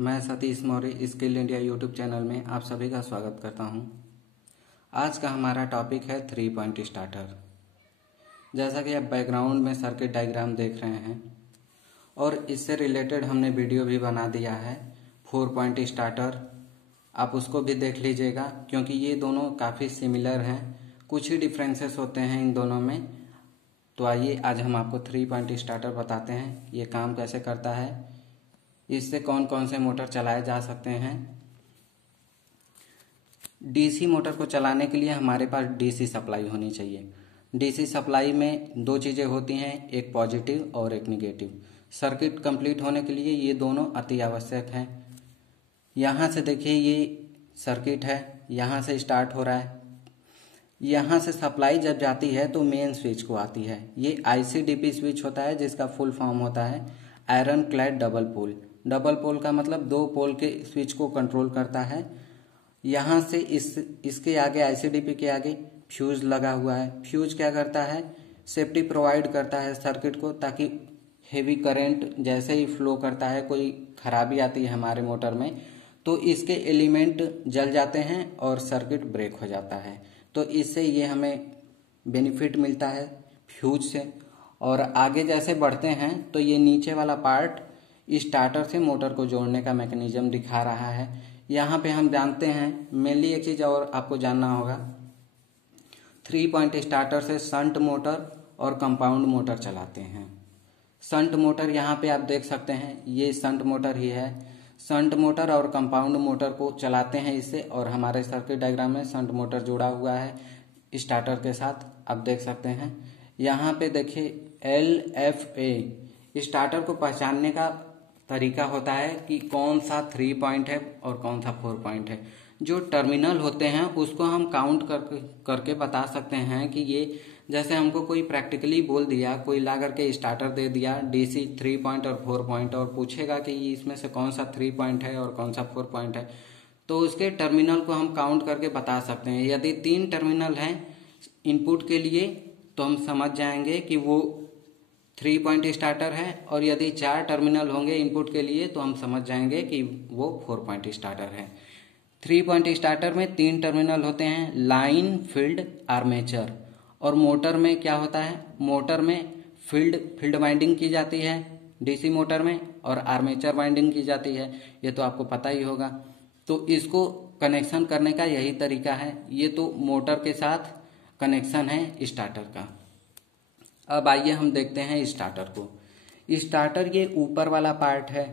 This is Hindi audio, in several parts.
मैं Satish Maurya skill India YouTube channel में आप सभी का स्वागत करता हूं। आज का हमारा टॉपिक है 3 पॉइंट स्टार्टर। जैसा कि आप बैकग्राउंड में सर्किट डायग्राम देख रहे हैं और इससे रिलेटेड हमने वीडियो भी बना दिया है 4 पॉइंट स्टार्टर। आप उसको भी देख लीजिएगा क्योंकि ये दोनों काफ़ी सिमिलर हैं, कुछ ही डिफरेंसेस होते हैं इन दोनों में। तो आइए आज हम आपको 3 पॉइंट स्टार्टर बताते हैं, ये काम कैसे करता है, इससे कौन कौन से मोटर चलाए जा सकते हैं। डीसी मोटर को चलाने के लिए हमारे पास डीसी सप्लाई होनी चाहिए। डीसी सप्लाई में दो चीज़ें होती हैं, एक पॉजिटिव और एक निगेटिव। सर्किट कंप्लीट होने के लिए ये दोनों अति आवश्यक हैं। यहाँ से देखिए ये सर्किट है, यहाँ से स्टार्ट हो रहा है, यहाँ से सप्लाई जब जाती है तो मेन स्विच को आती है। ये ICDP स्विच होता है जिसका फुल फॉर्म होता है iron clad double pole. Double pole का मतलब 2 पोल के स्विच को कंट्रोल करता है। यहाँ से इसके आगे ICDP के आगे फ्यूज लगा हुआ है। फ्यूज क्या करता है, सेफ्टी प्रोवाइड करता है सर्किट को, ताकि हेवी करंट जैसे ही फ्लो करता है, कोई खराबी आती है हमारे मोटर में तो इसके एलिमेंट जल जाते हैं और सर्किट ब्रेक हो जाता है। तो इससे ये हमें बेनिफिट मिलता है फ्यूज से। और आगे जैसे बढ़ते हैं तो ये नीचे वाला पार्ट स्टार्टर से मोटर को जोड़ने का मैकेनिज्म दिखा रहा है। यहाँ पे हम जानते हैं मेनली एक चीज़ और आपको जानना होगा, 3 पॉइंट स्टार्टर से शंट मोटर और कंपाउंड मोटर चलाते हैं। शंट मोटर यहाँ पे आप देख सकते हैं, ये शंट मोटर ही है। शंट मोटर और कंपाउंड मोटर को चलाते हैं इससे, और हमारे सर्किट डायग्राम में शंट मोटर जुड़ा हुआ है स्टार्टर के साथ, आप देख सकते हैं। यहाँ पे देखिए LFA स्टार्टर को पहचानने का तरीका होता है कि कौन सा 3 पॉइंट है और कौन सा 4 पॉइंट है। जो टर्मिनल होते हैं उसको हम काउंट करके बता सकते हैं कि ये, जैसे हमको कोई प्रैक्टिकली बोल दिया, कोई ला करके स्टार्टर दे दिया DC 3 पॉइंट और 4 पॉइंट और पूछेगा कि इसमें से कौन सा 3 पॉइंट है और कौन सा 4 पॉइंट है, तो उसके टर्मिनल को हम काउंट करके बता सकते हैं। यदि 3 टर्मिनल हैं इनपुट के लिए तो हम समझ जाएंगे कि वो 3 पॉइंट स्टार्टर है, और यदि 4 टर्मिनल होंगे इनपुट के लिए तो हम समझ जाएंगे कि वो 4 पॉइंट स्टार्टर है। 3 पॉइंट स्टार्टर में 3 टर्मिनल होते हैं, लाइन, फील्ड, आर्मेचर। और मोटर में क्या होता है, मोटर में फील्ड वाइंडिंग की जाती है डीसी मोटर में, और आर्मेचर वाइंडिंग की जाती है, ये तो आपको पता ही होगा। तो इसको कनेक्शन करने का यही तरीका है। ये तो मोटर के साथ कनेक्शन है स्टार्टर का। अब आइए हम देखते हैं स्टार्टर को। स्टार्टर ये ऊपर वाला पार्ट है।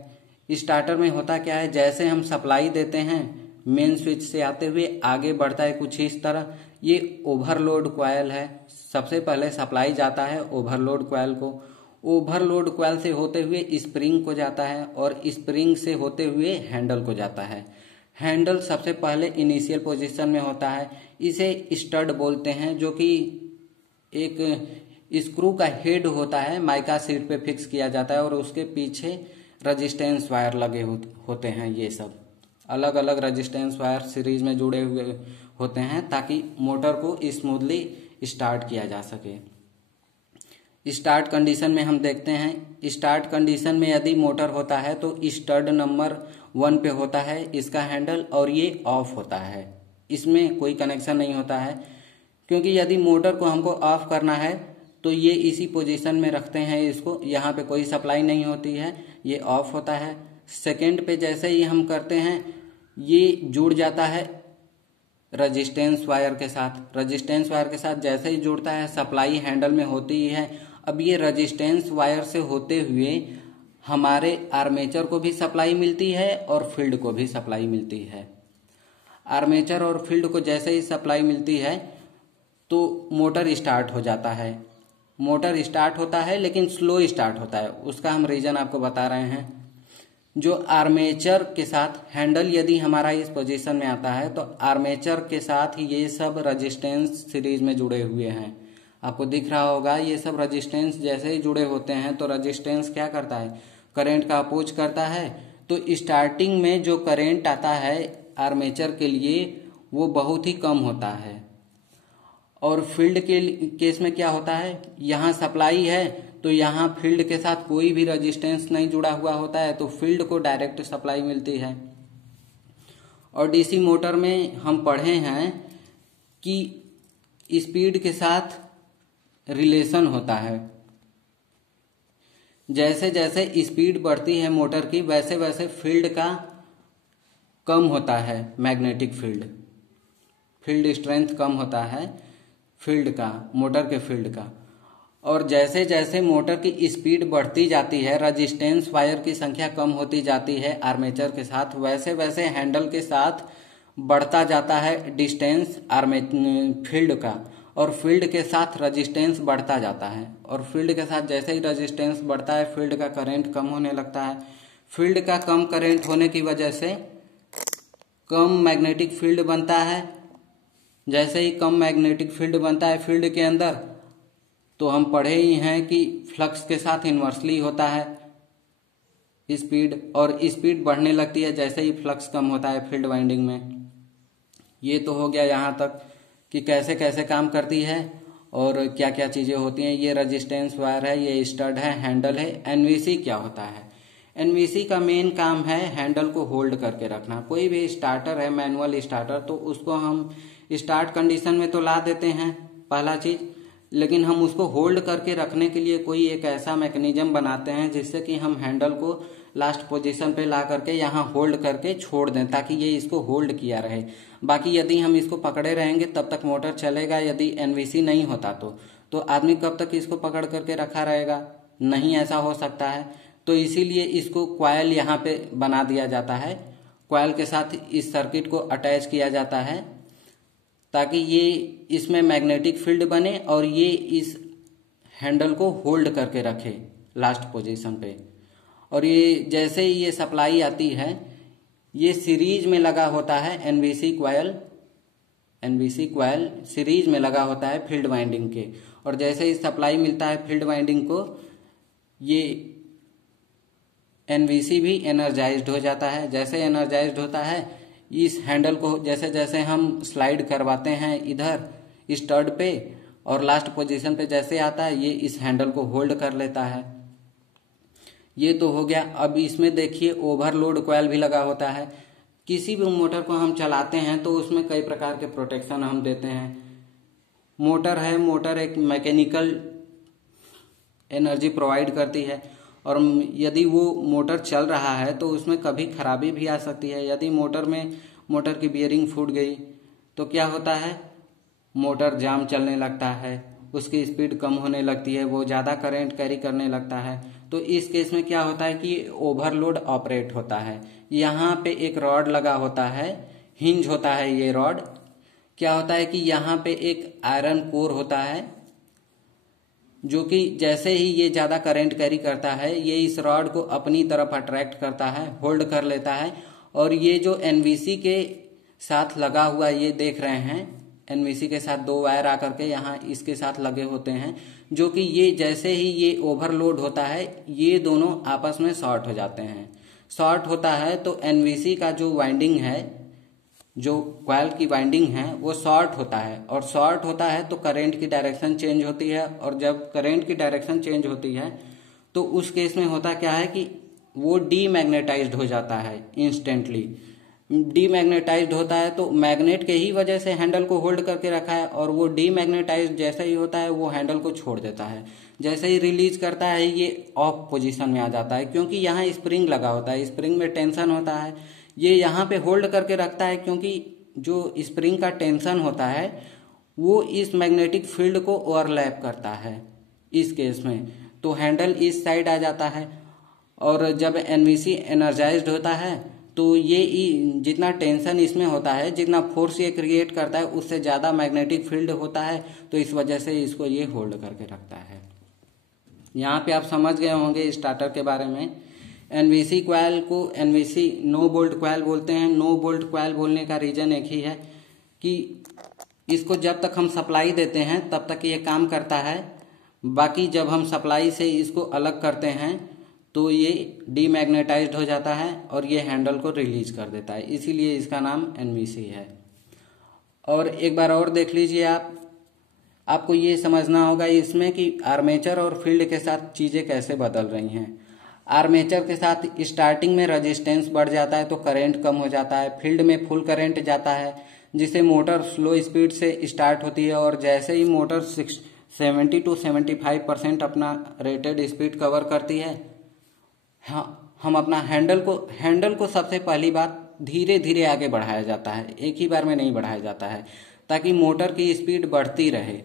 स्टार्टर में होता क्या है, जैसे हम सप्लाई देते हैं मेन स्विच से आते हुए आगे बढ़ता है कुछ इस तरह। ये ओवरलोड कॉइल है, सबसे पहले सप्लाई जाता है ओवरलोड कॉइल को, ओवरलोड कॉइल से होते हुए स्प्रिंग को जाता है, और स्प्रिंग से होते हुए हैंडल को जाता है। हैंडल सबसे पहले इनिशियल पोजीशन में होता है, इसे स्टड बोलते हैं, जो कि एक स्क्रू का हेड होता है, माइका शीट पे फिक्स किया जाता है, और उसके पीछे रेजिस्टेंस वायर लगे होते हैं। ये सब अलग अलग रेजिस्टेंस वायर सीरीज में जुड़े हुए होते हैं ताकि मोटर को स्मूथली स्टार्ट किया जा सके। स्टार्ट कंडीशन में हम देखते हैं, स्टार्ट कंडीशन में यदि मोटर होता है तो स्टड नंबर 1 पे होता है इसका हैंडल, और ये ऑफ होता है, इसमें कोई कनेक्शन नहीं होता है, क्योंकि यदि मोटर को हमको ऑफ करना है तो ये इसी पोजीशन में रखते हैं इसको, यहाँ पे कोई सप्लाई नहीं होती है, ये ऑफ होता है। सेकेंड पे जैसे ही हम करते हैं ये जुड़ जाता है रेजिस्टेंस वायर के साथ। रेजिस्टेंस वायर के साथ जैसे ही जुड़ता है सप्लाई हैंडल में होती ही है। अब ये रेजिस्टेंस वायर से होते हुए हमारे आर्मेचर को भी सप्लाई मिलती है और फील्ड को भी सप्लाई मिलती है। आर्मेचर और फील्ड को जैसे ही सप्लाई मिलती है तो मोटर स्टार्ट हो जाता है। मोटर स्टार्ट होता है लेकिन स्लो स्टार्ट होता है, उसका हम रीजन आपको बता रहे हैं। जो आर्मेचर के साथ हैंडल यदि हमारा इस पोजीशन में आता है तो आर्मेचर के साथ ही ये सब रेजिस्टेंस सीरीज में जुड़े हुए हैं। आपको दिख रहा होगा ये सब रेजिस्टेंस जैसे ही जुड़े होते हैं तो रेजिस्टेंस क्या करता है, करंट का अपोज करता है। तो स्टार्टिंग में जो करंट आता है आर्मेचर के लिए वो बहुत ही कम होता है, और फील्ड के केस में क्या होता है, यहाँ सप्लाई है तो तो यहाँ फील्ड के साथ कोई भी रजिस्टेंस नहीं जुड़ा हुआ होता है, तो फील्ड को डायरेक्ट सप्लाई मिलती है। और डीसी मोटर में हम पढ़े हैं कि स्पीड के साथ रिलेशन होता है। जैसे जैसे स्पीड बढ़ती है मोटर की, वैसे वैसे फील्ड का कम होता है, मैग्नेटिक फील्ड स्ट्रेंथ कम होता है फील्ड का, मोटर के फील्ड का। और जैसे जैसे मोटर की स्पीड बढ़ती जाती है, रजिस्टेंस वायर की संख्या कम होती जाती है आर्मेचर के साथ, वैसे वैसे हैंडल के साथ बढ़ता जाता है डिस्टेंस फील्ड का, और फील्ड के साथ रजिस्टेंस बढ़ता जाता है। और फील्ड के साथ जैसे ही रजिस्टेंस बढ़ता है, फील्ड का करंट कम होने लगता है। फील्ड का कम करंट होने की वजह से कम मैग्नेटिक फील्ड बनता है। जैसे ही कम मैग्नेटिक फील्ड बनता है फील्ड के अंदर, तो हम पढ़े ही हैं कि फ्लक्स के साथ इन्वर्सली होता है स्पीड, और स्पीड बढ़ने लगती है जैसे ही फ्लक्स कम होता है फील्ड वाइंडिंग में। ये तो हो गया यहाँ तक कि कैसे कैसे काम करती है और क्या क्या चीज़ें होती हैं। ये रेजिस्टेंस वायर है, ये स्टड है, हैंडल है। एनवीसी क्या होता है? एनवीसी का मेन काम है हैंडल को होल्ड करके रखना। कोई भी स्टार्टर है, मैनुअल स्टार्टर, तो उसको हम स्टार्ट कंडीशन में तो ला देते हैं पहला चीज़, लेकिन हम उसको होल्ड करके रखने के लिए कोई एक ऐसा मैकेनिज्म बनाते हैं जिससे कि हम हैंडल को लास्ट पोजीशन पे ला करके यहाँ होल्ड करके छोड़ दें, ताकि ये इसको होल्ड किया रहे। बाकी यदि हम इसको पकड़े रहेंगे तब तक मोटर चलेगा, यदि एनवीसी नहीं होता तो आदमी कब तक इसको पकड़ करके रखा रहेगा? नहीं, ऐसा हो सकता है। तो इसीलिए इसको कॉइल यहाँ पे बना दिया जाता है, कॉइल के साथ इस सर्किट को अटैच किया जाता है ताकि ये इसमें मैग्नेटिक फील्ड बने और ये इस हैंडल को होल्ड करके रखे लास्ट पोजीशन पे। और ये जैसे ही ये सप्लाई आती है, ये सीरीज में लगा होता है एनवीसी कॉइल सीरीज में लगा होता है फील्ड वाइंडिंग के। और जैसे ही सप्लाई मिलता है फील्ड वाइंडिंग को, ये एनवीसी भी एनर्जाइज्ड हो जाता है। जैसे एनर्जाइज्ड होता है, इस हैंडल को जैसे जैसे हम स्लाइड करवाते हैं इधर स्टड पे, और लास्ट पोजीशन पे जैसे आता है, ये इस हैंडल को होल्ड कर लेता है। ये तो हो गया। अब इसमें देखिए ओवरलोड कॉइल भी लगा होता है। किसी भी मोटर को हम चलाते हैं तो उसमें कई प्रकार के प्रोटेक्शन हम देते हैं। मोटर है, मोटर एक मैकेनिकल एनर्जी प्रोवाइड करती है, और यदि वो मोटर चल रहा है तो उसमें कभी खराबी भी आ सकती है। यदि मोटर की बियरिंग फूट गई तो क्या होता है? मोटर जाम चलने लगता है, उसकी स्पीड कम होने लगती है, वो ज़्यादा करंट कैरी करने लगता है। तो इस केस में क्या होता है कि ओवरलोड ऑपरेट होता है। यहाँ पे एक रॉड लगा होता है, हिंज होता है। ये रॉड क्या होता है कि यहाँ पे एक आयरन कोर होता है, जो कि जैसे ही ये ज़्यादा करंट कैरी करता है, ये इस रॉड को अपनी तरफ अट्रैक्ट करता है, होल्ड कर लेता है। और ये जो एनवीसी के साथ लगा हुआ, ये देख रहे हैं, एनवीसी के साथ दो वायर आकर के यहाँ इसके साथ लगे होते हैं, जो कि ये जैसे ही ये ओवरलोड होता है, ये दोनों आपस में शॉर्ट हो जाते हैं। शॉर्ट होता है तो एनवीसी का जो वाइंडिंग है, जो कॉइल की वाइंडिंग है, वो शॉर्ट होता है। और शॉर्ट होता है तो करंट की डायरेक्शन चेंज होती है, और जब करंट की डायरेक्शन चेंज होती है तो उस केस में होता क्या है कि वो डीमैग्नेटाइज्ड हो जाता है इंस्टेंटली। डीमैग्नेटाइज्ड होता है तो मैग्नेट के ही वजह से हैंडल को होल्ड करके रखा है, और वो डीमैग्नेटाइज्ड जैसे ही होता है वो हैंडल को छोड़ देता है। जैसे ही रिलीज करता है ये ऑफ पोजीशन में आ जाता है, क्योंकि यहाँ स्प्रिंग लगा होता है, स्प्रिंग में टेंशन होता है, ये यहाँ पे होल्ड करके रखता है, क्योंकि जो स्प्रिंग का टेंशन होता है वो इस मैग्नेटिक फील्ड को ओवरलैप करता है। इस केस में तो हैंडल इस साइड आ जाता है, और जब एनवीसी एनर्जाइज्ड होता है तो ये जितना टेंशन इसमें होता है, जितना फोर्स ये क्रिएट करता है, उससे ज़्यादा मैग्नेटिक फील्ड होता है, तो इस वजह से इसको ये होल्ड करके रखता है। यहाँ पे आप समझ गए होंगे स्टार्टर के बारे में। एनवीसी कॉइल को एनवीसी नो बोल्ट कॉइल बोलते हैं। नो बोल्ट कॉइल बोलने का रीजन एक ही है कि इसको जब तक हम सप्लाई देते हैं तब तक ये काम करता है, बाकी जब हम सप्लाई से इसको अलग करते हैं तो ये डीमैग्नेटाइज्ड हो जाता है और ये हैंडल को रिलीज कर देता है, इसीलिए इसका नाम एनवीसी है। और एक बार और देख लीजिए आप, आपको ये समझना होगा इसमें कि आर्मेचर और फील्ड के साथ चीज़ें कैसे बदल रही हैं। आर्मेचर के साथ स्टार्टिंग में रेजिस्टेंस बढ़ जाता है तो करंट कम हो जाता है, फील्ड में फुल करंट जाता है जिससे मोटर स्लो स्पीड से स्टार्ट होती है और जैसे ही मोटर 70 to 75% अपना रेटेड स्पीड कवर करती है, हाँ, हम अपना हैंडल को सबसे पहली बात धीरे धीरे आगे बढ़ाया जाता है, एक ही बार में नहीं बढ़ाया जाता है, ताकि मोटर की स्पीड बढ़ती रहे।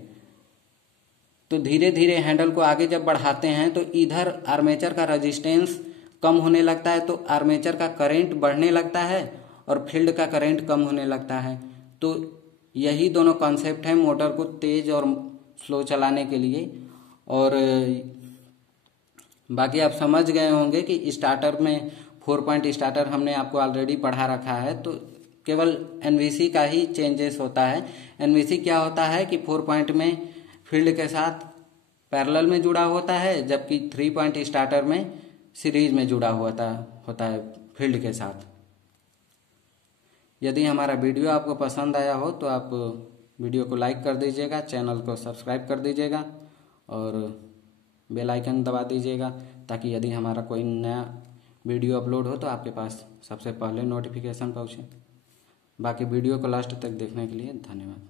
तो धीरे धीरे हैंडल को आगे जब बढ़ाते हैं तो इधर आर्मेचर का रेजिस्टेंस कम होने लगता है तो आर्मेचर का करंट बढ़ने लगता है और फील्ड का करंट कम होने लगता है। तो यही दोनों कॉन्सेप्ट हैं मोटर को तेज और स्लो चलाने के लिए। और बाकी आप समझ गए होंगे कि स्टार्टर में 4 पॉइंट स्टार्टर हमने आपको ऑलरेडी पढ़ा रखा है, तो केवल एनवीसी का ही चेंजेस होता है। एनवीसी क्या होता है कि 4 पॉइंट में फील्ड के साथ पैरेलल में जुड़ा होता है, जबकि 3 पॉइंट स्टार्टर में सीरीज में जुड़ा होता है फील्ड के साथ। यदि हमारा वीडियो आपको पसंद आया हो तो आप वीडियो को लाइक कर दीजिएगा, चैनल को सब्सक्राइब कर दीजिएगा और बेल आइकन दबा दीजिएगा, ताकि यदि हमारा कोई नया वीडियो अपलोड हो तो आपके पास सबसे पहले नोटिफिकेशन पहुँचे। बाकी वीडियो को लास्ट तक देखने के लिए धन्यवाद।